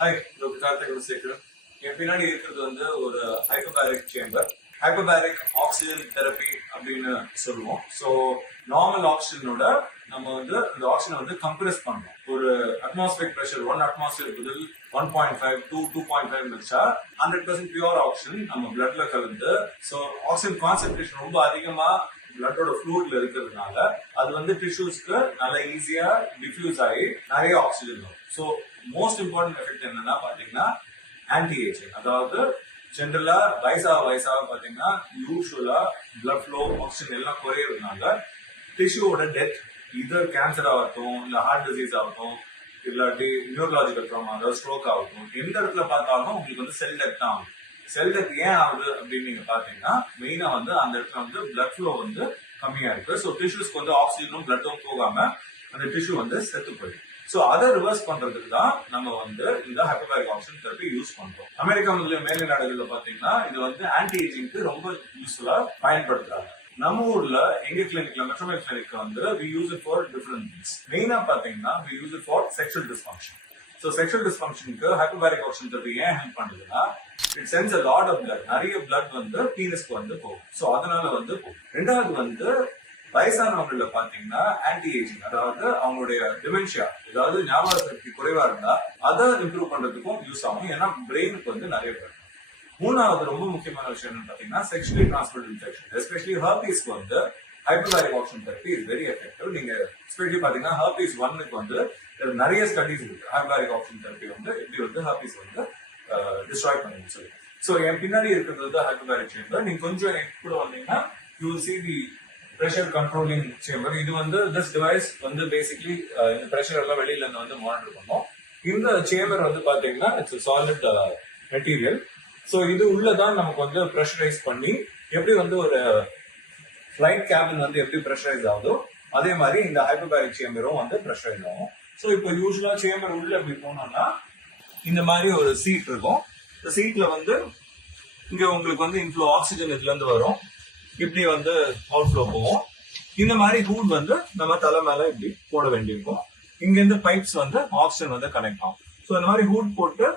Hi, doctor Karthik Gunasekaran. என் பின்னாடி இருக்கிறது வந்து ஒரு hypobaric chamber. Hypobaric oxygen therapy அப்படின்னு சொல்லுவோம். ஸோ நார்மல் ஆக்சிஜனோட நம்ம வந்து இந்த ஆக்சிஜனை வந்து கம்ப்ரெஸ் பண்ணணும். ஒரு அட்மாஸ்பியர் பிரஷர் 1 atmosphere பதில் 1.5 to 2.5 வச்சா 100% பியூர் ஆக்சிஜன் நம்ம பிளட்ல கலந்து, ஸோ ஆக்சிஜன் கான்சென்ட்ரேஷன் ரொம்ப அதிகமா பிளட்டோட ஃப்ளூயிட்ல இருக்கிறதுனால அது வந்து டிஷ்யூஸ்க்கு நல்லா ஈஸியா டிஃப்யூஸ் ஆகி நிறைய ஆக்சிஜன் வரும். ஸோ மோஸ்ட் இம்பார்ட்டன்ட் எஃபெக்ட் என்னன்னா பாத்தீங்கன்னா ஆன்டி ஏஜிங். அதாவது ஜென்ரலா வயசாக பாத்தீங்கன்னா யூஸ்வலா பிளட் ஃப்ளோ ஆக்சிஜன் எல்லாம் குறையறதுனால டிஷ்யூவோட டெத், இதர் கேன்சர் ஆகட்டும், இல்ல ஹார்ட் டிசீஸ் ஆகட்டும், இல்லாட்டி நியூரலாஜிக்கல் ட்ராமா, அதாவது ஸ்ட்ரோக் ஆகட்டும், எந்த இடத்துல பார்த்தாலும் உங்களுக்கு வந்து செல் டெத் தான் ஆகும். செல் டெத் ஏன் ஆகுது அப்படின்னு நீங்க பாத்தீங்கன்னா மெயினா வந்து அந்த இடத்துல வந்து பிளட் ஃப்ளோ வந்து கம்மியா இருக்கு. ஸோ டிஷ்யூஸ்க்கு வந்து ஆக்சிஜனும் பிளட்டும் போகாம அந்த டிஷ்யூ வந்து செத்து போயிடும். ஸோ அதை ரிவர்ஸ் பண்றதுக்கு தான் நம்ம வந்து இந்த ஹைப்போபாரிக் ஆக்சிஜன் தெரப்பி யூஸ் பண்றோம். அமெரிக்கா முதலிய மேலை நாடுகள்ல பாத்தீங்கன்னா இது வந்து ஆன்டி ஏஜிங்க்கு ரொம்ப யூஸ்ஃபுல்லா பயன்படுத்துறாங்க. நம்ம ஊர்ல எங்க கிளினிக்ல மெட்ரோமெட் கிளினிக் வந்து we use it for different things. மெயினா பாத்தீங்கன்னா we use it for sexual dysfunction. So sexual டிஸ்ஃபங்க்ஷனுக்கு ஹைப்போபாரிக் ஆக்சிஜன் தெரப்பி ஏன் ஹெல்ப் பண்ணுதுன்னா it sends a lot of blood. நிறைய பிளட் வந்து பீனஸ்க்கு வந்து போகும். ஸோ அதனால வந்து போகும். ரெண்டாவது வந்து வயசானவங்கள பாத்தீங்கன்னா ஆன்டி ஏஜிங், அதாவது அவங்களுடைய டிமென்ஷியா, அதாவது ஞாபக சக்தி குறைவா இருந்தா அதை இம்ப்ரூவ் பண்றதுக்கும் யூஸ் ஆகும். ஏன்னா பிரெயினுக்கு வந்து நிறைய பிளட். மூணாவது ரொம்ப முக்கியமான விஷயம் என்னன்னு பாத்தீங்கன்னா செக்ஷுவலி டிரான்ஸ்மிட்டட் இன்ஃபெக்ஷன், எஸ்பெஷலி ஹெர்பீஸ்க்கு வந்து hypobaric oxygen therapy is very effective. நீங்க எஸ்பெஷலி பாத்தீங்கன்னா ஹெர்பீஸ் 1க்கு வந்து நிறைய ஸ்டடிஸ் இருக்கு. ஹைப்போபாரிக் ஆக்சிஜன் தெரப்பி வந்து எப்படி வந்து ஹெர்பீஸ் வந்து டிஸ்ட்ராய் பண்ணுன்னு சொல்லி. ஸோ என் பின்னாடி இருக்கிறது வந்து ஹைப்போபாரிக் சேம்பர். நீங்க கொஞ்சம் எனக்கு கூட வந்தீங்கன்னா you will see the pressure controlling chamber. இது வந்து திஸ் டிவைஸ் வந்து பேசிக்லி இந்த பிரஷர் எல்லாம் வெளியில இருந்து வந்து மானிட்டர் பண்ணும். இந்த சேம்பர் வந்து பாத்தீங்கன்னா இட்ஸ் சாலிட் மெட்டீரியல். ஸோ இது உள்ளதான் நமக்கு வந்து ப்ரெஷரைஸ் பண்ணி எப்படி வந்து ஒரு ஃபிளைட் கேபின் வந்து எப்படி ப்ரெஷரைஸ் ஆகுதோ அதே மாதிரி இந்த ஹைப்போபாரிக் சேம்பரும் வந்து ப்ரெஷரைஸ் ஆகும். ஸோ இப்போ யூஸ்வலா சேம்பர் உள்ள எப்படி போனோம்னா இந்த மாதிரி ஒரு சீட் இருக்கும். இந்த சீட்ல வந்து இங்க உங்களுக்கு வந்து இன்ஃப்ளோ ஆக்சிஜன் இதுல இருந்து வரும், இப்படி வந்து அவுட் ஃப்ளோ போகும். இந்த மாதிரி ஹூட் வந்து நம்ம தலை மேல இப்படி போட வேண்டியிருக்கும். இங்க இருந்து பைப்ஸ் வந்து ஆக்சிஜன் வந்து கனெக்ட் ஆகும். ஸோ இந்த மாதிரி ஹூட் போட்டு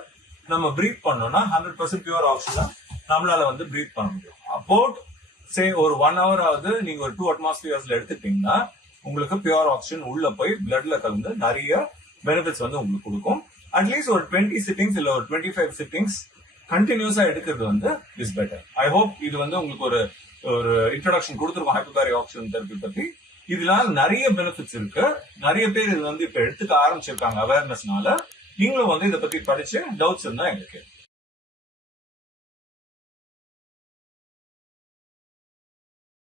நம்ம பிரீத் பண்ணோம்னா 100% பியூர் ஆக்சிஜன் நம்மளால வந்து பிரீத் பண்ண முடியும். அபவுட் சே ஒரு 1 hour ஆகுது நீங்க ஒரு 2 atmospheres எடுத்துட்டீங்கன்னா உங்களுக்கு பியூர் ஆக்சிஜன் உள்ள போய் பிளட்ல கலந்து நிறைய பெனிஃபிட்ஸ் வந்து உங்களுக்கு கொடுக்கும். அட்லீஸ்ட் ஒரு 20 sittings இல்ல ஒரு 25 sittings கண்டினியூஸா எடுக்கிறது வந்து இஸ் பெட்டர். ஐ ஹோப் இது வந்து உங்களுக்கு ஒரு இன்ட்ரோடக்ஷன் கொடுத்துருக்கோம் ஹைப்போபாரிக் ஆக்சிஜன் தெரப்பி பத்தி. இதனால நிறைய பெனிஃபிட்ஸ் இருக்கு. நிறைய பேர் இது வந்து இப்ப எடுத்துக்க ஆரம்பிச்சிருக்காங்க அவேர்னஸ்னால. நீங்களும் வந்து இதை பத்தி படிச்சு டவுட்ஸ் இருந்தா எங்களுக்கு